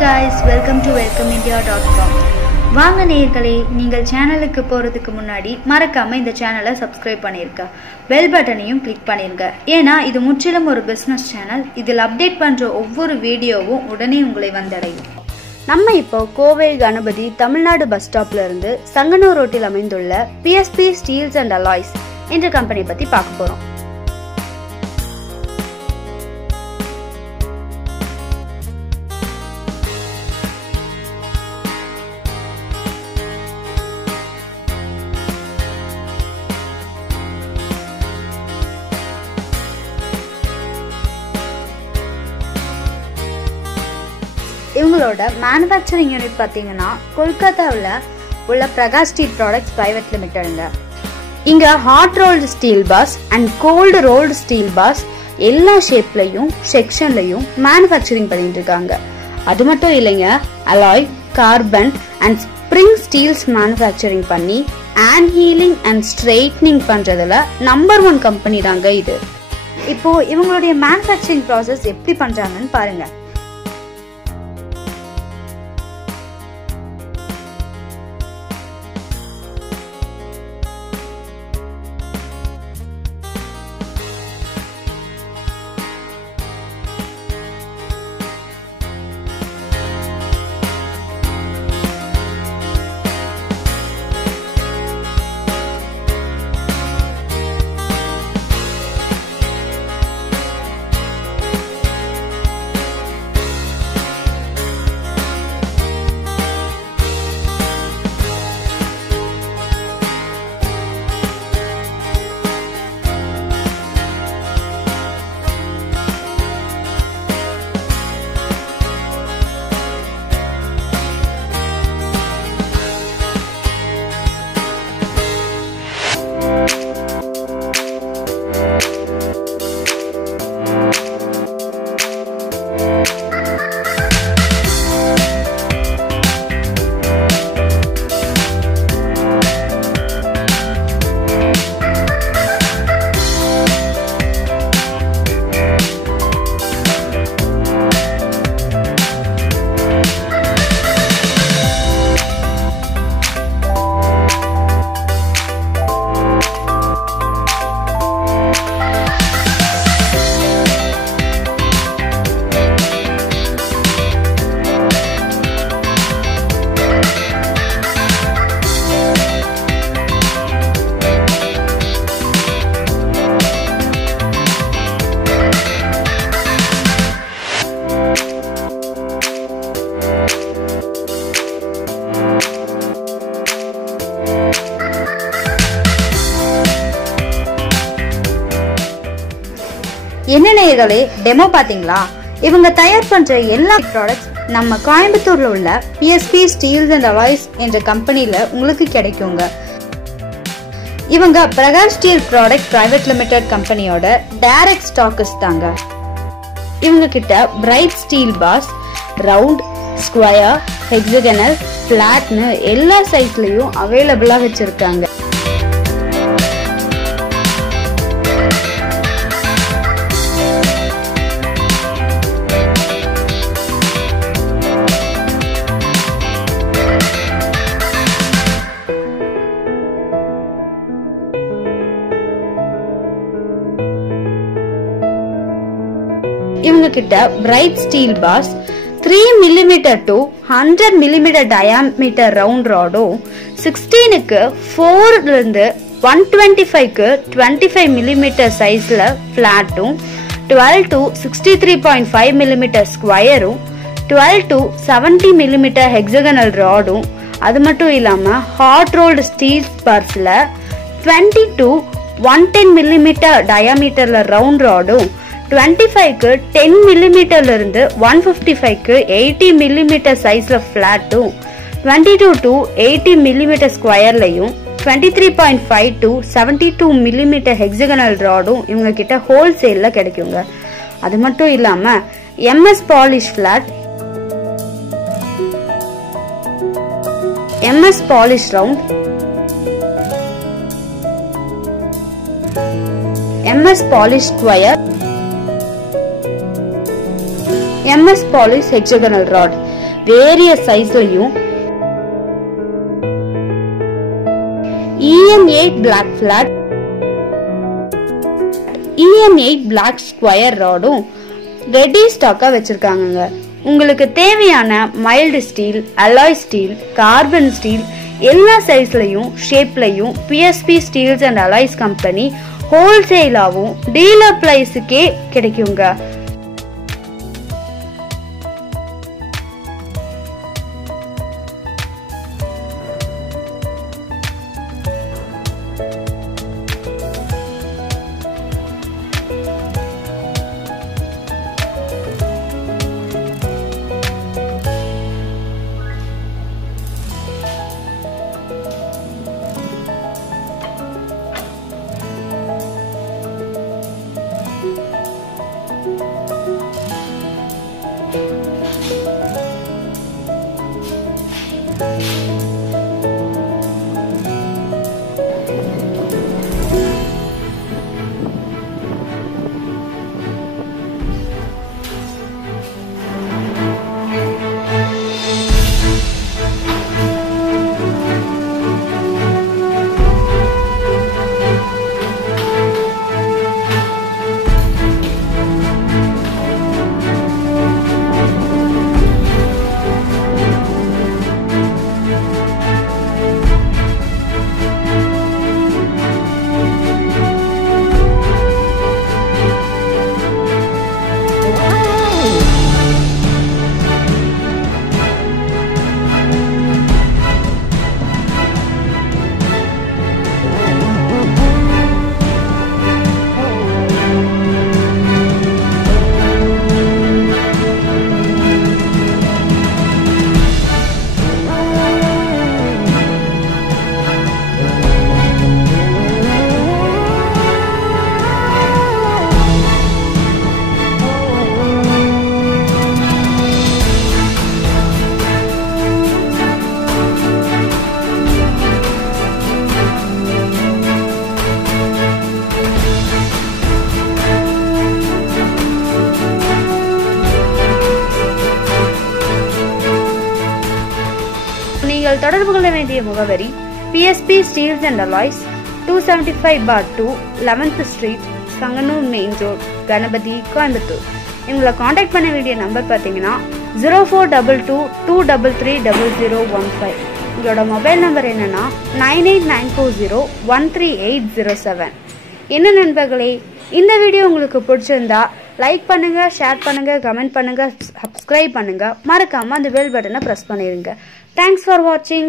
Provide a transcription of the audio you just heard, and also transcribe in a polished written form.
guys, welcome to welcomeindia.com. வாங்க நேயர்களே, நீங்கள் சேனலுக்கு போறதுக்கு முன்னாடி மறக்காம இந்த சேனலை சப்ஸ்கிரைப் பண்ணிருங்க. பெல் பட்டனையும் கிளிக் பண்ணிருங்க. ஏனா இது முற்றிலும் ஒரு பிசினஸ் சேனல். இதில் அப்டேட் பண்ற ஒவ்வொரு வீடியோவும் உடனே உங்களை வந்தடையும். நம்ம இப்போ கோவை கணபதி தமிழ்நாடு பஸ் ஸ்டாப்ல இருந்து சங்கனூர் ரோட்டில் அமைந்துள்ள PSP ஸ்டீல்ஸ் அண்ட் அலாய்ஸ் என்ற கம்பெனி பத்தி பார்க்க போறோம். இவங்களோட மேனுஃபேக்சரிங் யூனிட் பார்த்தீங்கன்னா கொல்கத்தாவில் உள்ள பிரகாஷ் ஸ்டீல் ப்ராடக்ட்ஸ் பிரைவேட் லிமிடெட்ங்க. இங்கே hot rolled steel bars and cold rolled steel bars எல்லா ஷேப்லையும் செக்ஷன்லையும் மேனுஃபேக்சரிங் பண்ணிட்டு இருக்காங்க. அது மட்டும் இல்லைங்க, alloy, carbon and spring steels manufacturing பண்ணி ஹேண்ட் ஹீலிங் அண்ட் ஸ்ட்ரெயிட்னிங் பண்றதுல நம்பர் 1 கம்பெனி தாங்க இது. இப்போ இவங்களுடைய மேனுஃபேக்சரிங் ப்ராசஸ் எப்படி பண்றாங்கன்னு பாருங்க. என்ன நேயர்களே, டெமோ பாத்தீங்களா? இவங்க தயார் பண்ற எல்லா ப்ராடக்ட்ஸ் நம்ம கோயம்புத்தூர்ல உள்ள PSP ஸ்டீல்ஸ் அண்ட் அலாய்ஸ் என்ற கம்பெனில உங்களுக்கு கிடைக்குங்க. இவங்க Prakash steel product private limited கம்பெனியோட டைரக்ட் ஸ்டாக்கர்ஸ் தாங்க. இவங்க கிட்ட bright steel bars, round, square, hexagonal, பிளாட்னு எல்லா சைஸ்லயும் அவைலபிளா வச்சிருக்காங்க. இவங்க கிட்ட bright steel bars 3 mm to 100 mm diameter round ராடும், 16க்கு 4 இருந்து 125க்கு 25 mm சைஸ்ல பிளாட்டும், 12 to 63.5 mm ஸ்கொயரும், 12 to 70 mm ஹெக்ஸகனல் ராடும், அது மட்டும் இல்லாம ஹாட் ரோல்டு ஸ்டீல் பார்ஸ்ல 20 to 110 mm டயாமீட்டர்ல ரவுண்ட் ராடும், 25க்கு 10 mm இருந்து 155க்கு 80 mm சைஸ்ல பிளாட்டும், 22 to 80 mm ஸ்கொயர்லையும், 23.5 to 72 mm ஹெக்ஸகனல் ராடும் இவங்க கிட்ட ஹோல்சேல்ல கிடைக்குங்க. அது மட்டும் இல்லாம MS polish flat, MS polish round, MS Polish Square, MS Polish Hexagonal Rod. Various சைஸ்லயும் EM8 Black Flat, EM8 Black Square ராடும் ரெடி ஸ்டாக்கா வச்சிருக்காங்க. உங்களுக்கு தேவையான mild steel, alloy steel, carbon steel எல்லா சைஸ்லயும் ஷேப்லயும் PSP steels and alloys company ஹோல்சேலாவும் dealer பிரைஸுக்கே கிடைக்குங்க. நீங்கள் தொடர்பு கொள்ள வேண்டிய முகவரி PSP Steels and Alloys, 275/2 11th Street, சங்கனூர் மெயின் ரோட், கணபதி, கோயம்புத்தூர். எங்களை காண்டாக்ட் பண்ண வேண்டிய நம்பர் பார்த்தீங்கன்னா 0422233015. உங்களோட மொபைல் நம்பர் என்னன்னா 9894013807. என்ன நண்பர்களே, இந்த வீடியோ உங்களுக்கு பிடிச்சிருந்தா லைக் பண்ணுங்க, ஷேர் பண்ணுங்க, கமெண்ட் பண்ணுங்க, சப்ஸ்கிரைப் பண்ணுங்க. மறக்காம அந்த பெல் பட்டனை பிரஸ் பண்ணிருங்க. Thanks for watching.